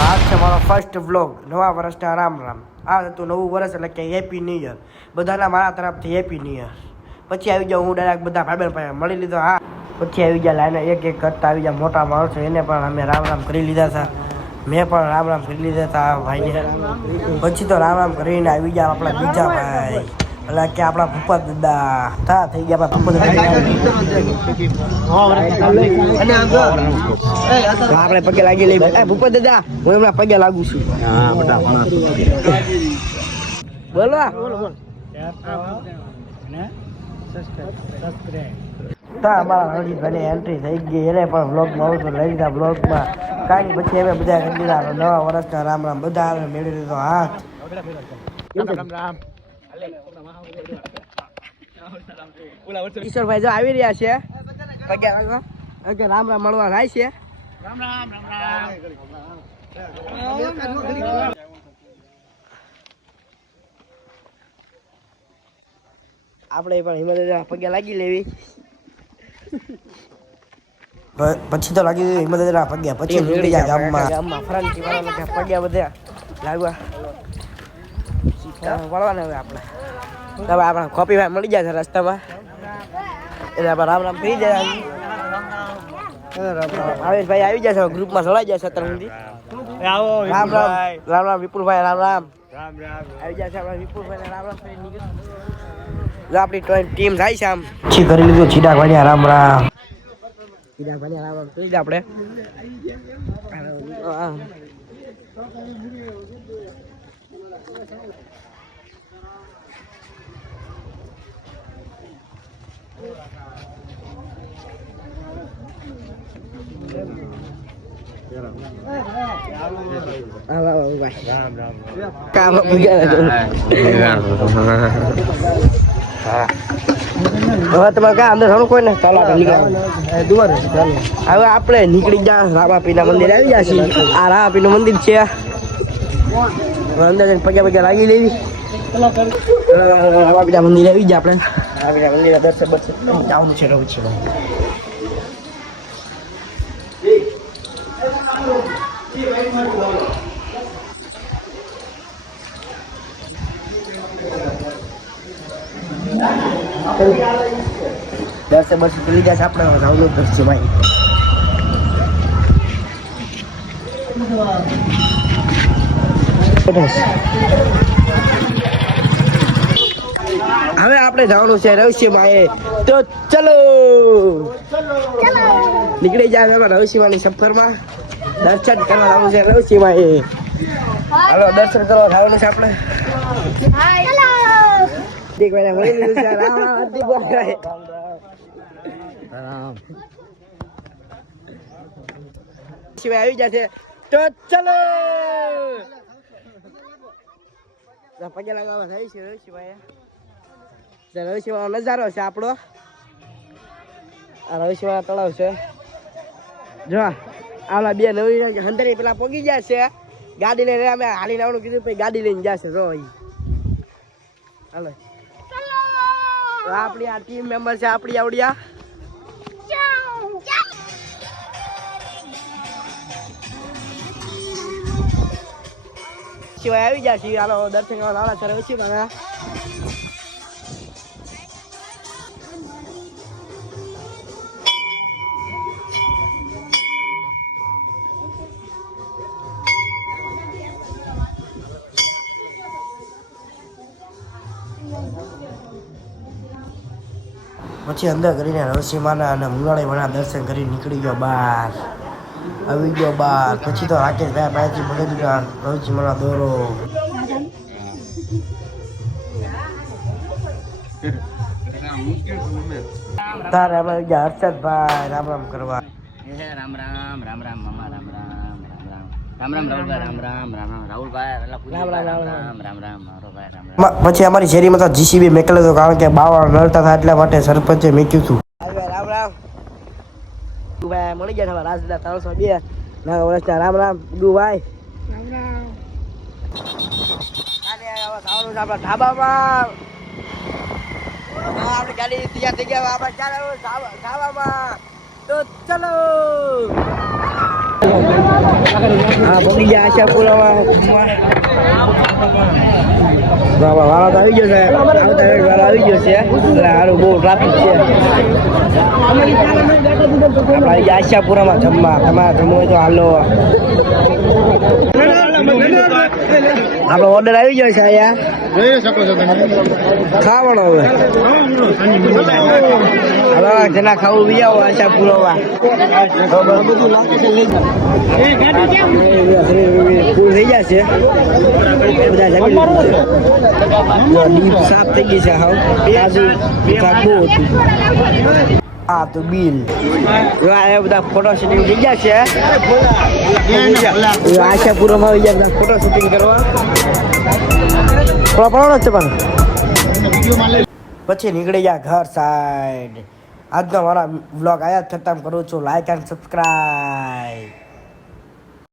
આજ છે મારો ફર્સ્ટ વ્લોગ નવા વર્ષના રામ રામ. આ હતું નવું વર્ષ એટલે કે હેપી ન્યૂ યર. બધાના મારા તરફથી હેપી ન્યૂ યર. પછી આવી જાઉં હું ડાયરેક્ટ બધા ભાઈબંધ પાસે મળી લીધો. હા, પછી આવી ગયા લાઈને એક એક કરતા આવી ગયા મોટા માણસો, એને પણ અમે રામ રામ કરી લીધા હતા. મેં પણ રામ રામ કરી લીધા હતા ભાઈને. પછી તો રામ રામ કરીને આવી ગયા આપણા બીજા ભાઈ, એટલે કે આપણા ભૂપત દાદા થા થઈ ગયા આપણા ભૂપત આપણે પગે લાગી લઈ. ભૂપત દાદા હું એમના પગે લાગુ છું. બોલો અમારા રણજીતભાઈની એન્ટ્રી થઈ ગઈ, એને પણ બ્લોગમાં આવું તો લઈ લીધા બ્લોગમાં. કાંઈ પછી અમે બધા કરી લીધા નવા વર્ષના રામ રામ. બધા મેળવી લીધો હાથ. કિશોરભાઈ જો આવી રહ્યા છે પગે લાગવા. રામ રામ મળવા થાય છે. રામ રામ રામ રામ. આપણે પણ હિમત પગે લાગી લેવી. પછી તો લાગી હિમત પગે. પછી નીકળી જાય ગામમાં ફરંકી વાળા પગે બધા લાગવા વળવાના. હવે આપણે હવે આપણા કોપી ભાઈ મળી જાય છે રસ્તામાં, એટલે આપણે રામ રામ કરી જાય. ભાવેશભાઈ આવી જશે ગ્રુપમાં જોડાઈ જશે અત્યાર. રામ રામ રામ રામ વિપુલભાઈ રામ રામ આવી જશે આપણા વિપુલભાઈ રામ રામ કરી નીકળી. આપણી ટીમ થાય છે આમ. પછી કરી લીધું ચીડા ભાણિયા રામ રામ. ચીડા ભાણિયા રામ રામ કરી આપણે. તમારે કા અંદર થોડું કોઈ ને ચાલો હવે આપણે નીકળી ગયા રામાપીના મંદિર આવી ગયા છીએ. આ રામાપીનું મંદિર છે. અંદર પગે પગે લાગી લેવી. રામાપીના મંદિર આવી ગયા આપણે. રામાપીના મંદિર દર્શન બર્શન જવાનું છે. રહું છે દર્શન બર્શન કરી જશે આપણે. રાવનું દર્શન ભાઈ. હવે આપણે જવાનું છે રવસીમાં. તો ચલો નીકળી જાય રવસીમાની સફરમાં. દર્શન કરવા જવાનું છે રવસીમાં. હાલો દર્શન કરવા જવાનું છે આપણે. આવી જશે તો ચલો પગે લગાવવા થાય છે રવિશિવાય. રવિશિવાનો નજારો છે આપણો. આ રવિશિવાના તળાવ છે. જો આલા બે નવી હંદરી પેલા પોગી ગયા છે. ગાડી લઈને અમે હાલીને આવવાનું કીધું પછી ગાડી લઈને જશે. જો હાલો આપણી આ ટીમ મેમ્બર છે આપણી આવડિયા. સિવાય આવી જાય છે. હાલો દર્શન કરવા લાવડા સર પછી મને પછી અંદર કરીને રસીમાના અને મુલાણીવાના દર્શન કરી નીકળી ગયો બહાર. આવી ગયો બહાર. પછી તો રાકેશભાઈ બહારથી બગડી ગયા રસીમાના દોરો. તારે અમે ગયા હર્ષદભાઈ રામ રામ કરવા. રામ રામ રામ રામ મામા રામ રામ રામ રામ રામ રામ રામ રામ રામ રાહુલભાઈ રામ રામ. પછી અમારી શેરીમાં તો જીસીબી મેકેલું હતું, કારણ કે બાવા નડતા હતા એટલા માટે સરપંચે મેક્યું હતું. રામ રામ ભાઈ મળી ગયા હતા રાજદા 302 નવા વર્ષના. રામ રામ ભાઈ આપણા ધાબામાં. આપણી ગાડી તૈયાર થઈ ગયા. આપણે ચાલો ધાબામાં. તો ચલો હા પગી ગયા આશાપુરામાં વાળો તો આવી ગયો છે વાળો આવી ગયો છે એટલે સારું બહુ ટ્રાફિક છે આપણે આવી ગયા આશાપુરામાં જમવા તમારે જમવું હોય તો હાલો આપણો ઓર્ડર આવી ગયો છે અહીંયા ખાવાનો હવે હવે જેના ખાવું બી આવો આશાપુરામાં પૂર થઈ જશે બધા જમી ડીપ સાફ થઈ ગઈ છે હાવ આજુ બહુ હતું આ તો બિલ બધા ફોટો શૂટિંગ થઈ ગયા છે આશાપુરમાં આવી ગયા બધા ફોટો શૂટિંગ કરવા પડવાનો છે પણ પછી નીકળી ગયા ઘર સાઈડ આજનો મારા વ્લોગ આયા ખતમ કરું છું લાઈક એન્ડ સબસ્ક્રાઈબ